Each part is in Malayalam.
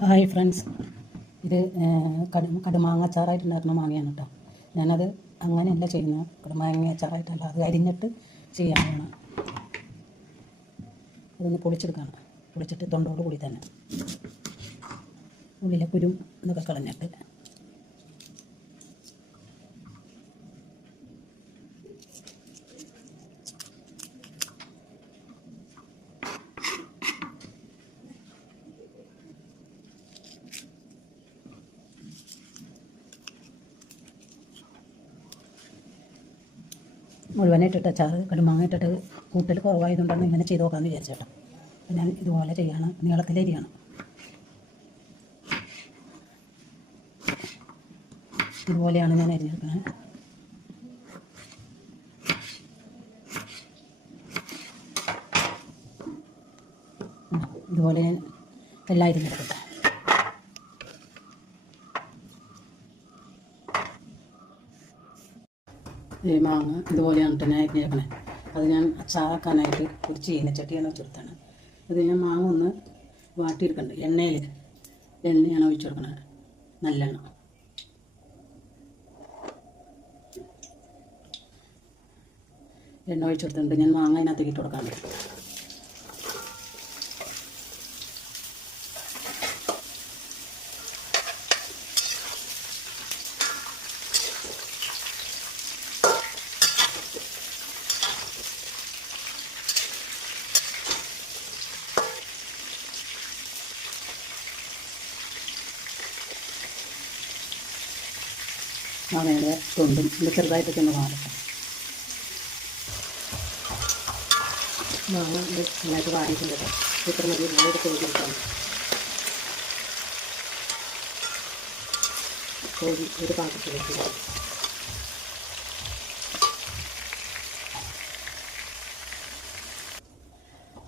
ഹായ് ഫ്രണ്ട്സ്, ഇത് കടുമാങ്ങ അച്ചാറായിട്ടുണ്ടാക്കുന്ന മാങ്ങയാണ് കേട്ടോ. ഞാനത് അങ്ങനെയല്ല ചെയ്യുന്നത്, കടുമാങ്ങ അച്ചാറായിട്ടല്ല, അത് അരിഞ്ഞിട്ട് ചെയ്യാനാണ്. അതൊന്ന് പൊളിച്ചെടുക്കണം. പൊളിച്ചിട്ട് തൊണ്ടോട് കൂടി തന്നെ ഉള്ളിലെ കുരും ഇതൊക്കെ കളഞ്ഞിട്ട് മുഴുവനായിട്ടിട്ട് അച്ചാറ് കടുമാങ്ങ ഇട്ടിട്ട് കൂട്ടൽ കുറവായതുകൊണ്ടാണ് ഇങ്ങനെ ചെയ്ത് നോക്കാമെന്ന് വിചാരിച്ചേട്ടോ. അപ്പം ഞാൻ ഇതുപോലെ ചെയ്യണം, നീളത്തിലരിയാണ്. ഇതുപോലെയാണ് ഞാൻ അരിഞ്ഞെടുക്കുന്നത്. ഇതുപോലെ എല്ലാം അരിഞ്ഞെടുക്കട്ടെ. ഈ മാങ്ങ ഇതുപോലെയാണ് തന്നെ അരിഞ്ഞേക്കണേ. അത് ഞാൻ അച്ചാറാക്കാനായിട്ട് ഒരു ചീനച്ചട്ടിയാണ് വെച്ചെടുത്താണ്. അത് ഞാൻ മാങ്ങ ഒന്ന് വാട്ടിയെടുക്കുന്നുണ്ട്. എണ്ണയാണ് ഒഴിച്ചു കൊടുക്കണത്, നല്ലെണ്ണ. എണ്ണ ഒഴിച്ചു കൊടുത്തിട്ടുണ്ട്. ഞാൻ മാങ്ങ അതിനകത്തേക്ക് ഇട്ട് കൊടുക്കാൻ പറ്റും. മാങ്ങയുടെ തൊണ്ടും ഇത് ചെറുതായിട്ടൊക്കെ ഒന്ന് വാടട്ടെ. മാങ്ങ ഇത് നന്നായിട്ട് വാടിയിട്ടുണ്ട്. ഇത്ര മതി. മാങ്ങയുടെ കോഴി ഒരു പാത്രത്തിലേക്ക്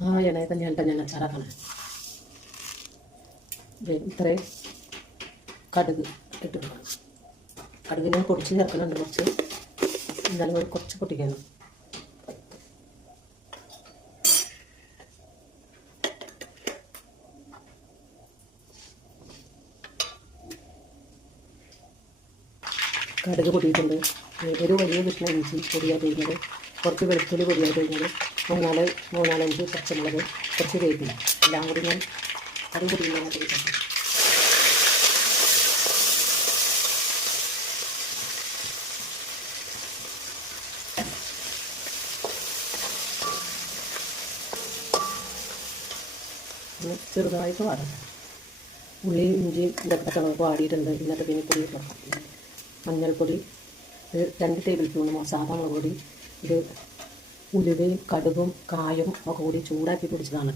ആ എണ്ണയിൽ തന്നെയാണ് ഞാൻ അച്ചാറാക്കണം. ഇത്രയും കടുക് ഇട്ട് കൊടുക്കണം. കടുക് ഞാൻ പൊടിച്ച് ചേർക്കുന്നുണ്ട് കുറച്ച്, എന്നാലും കുറച്ച് പൊട്ടിക്കണം. കടുക് പൊടിയിട്ടുണ്ട്. ഒരു വലിയ വീട്ടിലെ ഇഞ്ചി പൊടിയായി കഴിഞ്ഞത്, കുറച്ച് വെളുത്തുള്ളി പൊടിയായി കഴിഞ്ഞത്, മൂന്നാലഞ്ച് പച്ചമുളക്, കുറച്ച് വേപ്പില, എല്ലാം കൂടി ഞാൻ കടുക് പൊടിയില്ലാത്ത ഇട്ടിട്ടുണ്ട്. ചെറുതായിട്ട് വാടണം. ഉള്ളിയും ഇഞ്ചിയും ഇതൊക്കെ കളർക്ക് വാടിയിട്ടുണ്ട്. എന്നിട്ട് പിന്നെ പൊടി ഇട്ടു. മഞ്ഞൾപ്പൊടി 2 ടേബിൾ സ്പൂൺ, സാധാ മുളക് പൊടി. ഇത് ഉലുവയും കടുകും കായും ഒക്കെ കൂടി ചൂടാക്കി പൊടിച്ചതാണ്.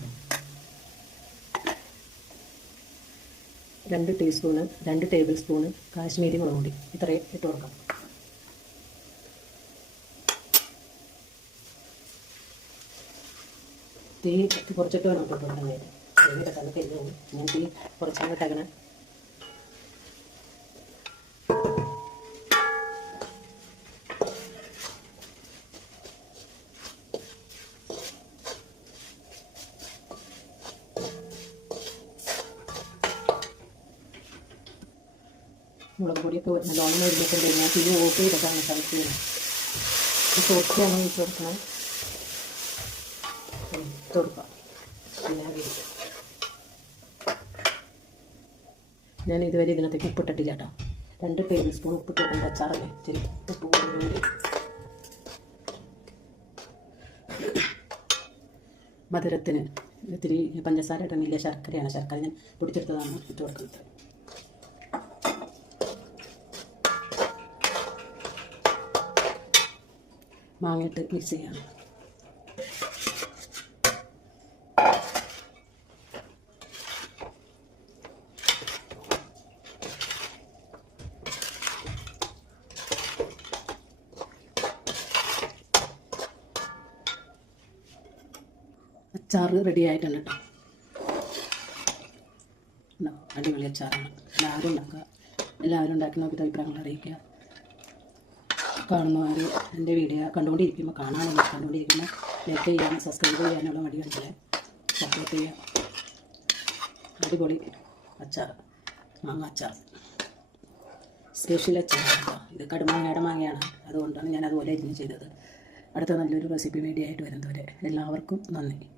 2 ടേബിൾ സ്പൂണ് കാശ്മീരി മുളക് പൊടി. ഇത്രയും ഇട്ട് കൊടുക്കാം. തീ കുറച്ചിട്ട് വേണം ഇട്ട് കൊടുക്കാൻ. ഞാൻ തീ കുറച്ചാണ് ഇട്ടേക്കണേ. മുളക് പൊടിയൊക്കെ നല്ലോണം വരുന്നിട്ടുണ്ട്. ഞാൻ തീ ഓഫ് ചെയ്തിട്ടാണ് കളിക്കുന്നത്. സോപ്പിയാണ് ഒഴിച്ച് കൊടുക്കണം. കൊടുക്കാം. ഞാൻ ഇതുവരെ ഇതിനകത്തേക്ക് ഉപ്പിട്ടിട്ടില്ല കേട്ടോ. 2 ടേബിൾ സ്പൂൺ ഉപ്പിട്ടിട്ടുണ്ട്. അച്ചാറല്ലേ, ശരി. ഉപ്പ് വേണ്ടി മധുരത്തിന് ഇത്തിരി പഞ്ചസാര ഇടുന്നില്ല, ശർക്കരയാണ്. ശർക്കര ഞാൻ പൊടിച്ചെടുത്തതാണ് ഇട്ട് കൊടുക്കുന്നത്. മാങ്ങയിട്ട് മിക്സ് ചെയ്യണം. അച്ചാറ് റെഡി ആയിട്ടുണ്ട് കേട്ടോ. അടിപൊളി അച്ചാറാണ്. എല്ലാവരും ഉണ്ടാക്കി നോക്കിയിട്ട് അഭിപ്രായങ്ങൾ അറിയിക്കുക. കാണുന്നവർ എൻ്റെ വീഡിയോ കണ്ടുകൊണ്ടിരിക്കുമ്പോൾ ലൈക്ക് ചെയ്യാനും സബ്സ്ക്രൈബ് ചെയ്യാനുള്ള മടി കാണിച്ചാൽ സപ്പോർട്ട് ചെയ്യുക. അടിപൊളി അച്ചാർ, മാങ്ങ അച്ചാർ, സ്പെഷ്യൽ അച്ചാറാണ് കേട്ടോ. ഇത് കടുമാങ്ങയുടെ മാങ്ങയാണ്, അതുകൊണ്ടാണ് ഞാൻ അതുപോലെ അരിഞ്ഞ് ചെയ്തത്. അടുത്ത നല്ലൊരു റെസിപ്പി വീഡിയോ ആയിട്ട് വരുന്നവരെ എല്ലാവർക്കും നന്ദി.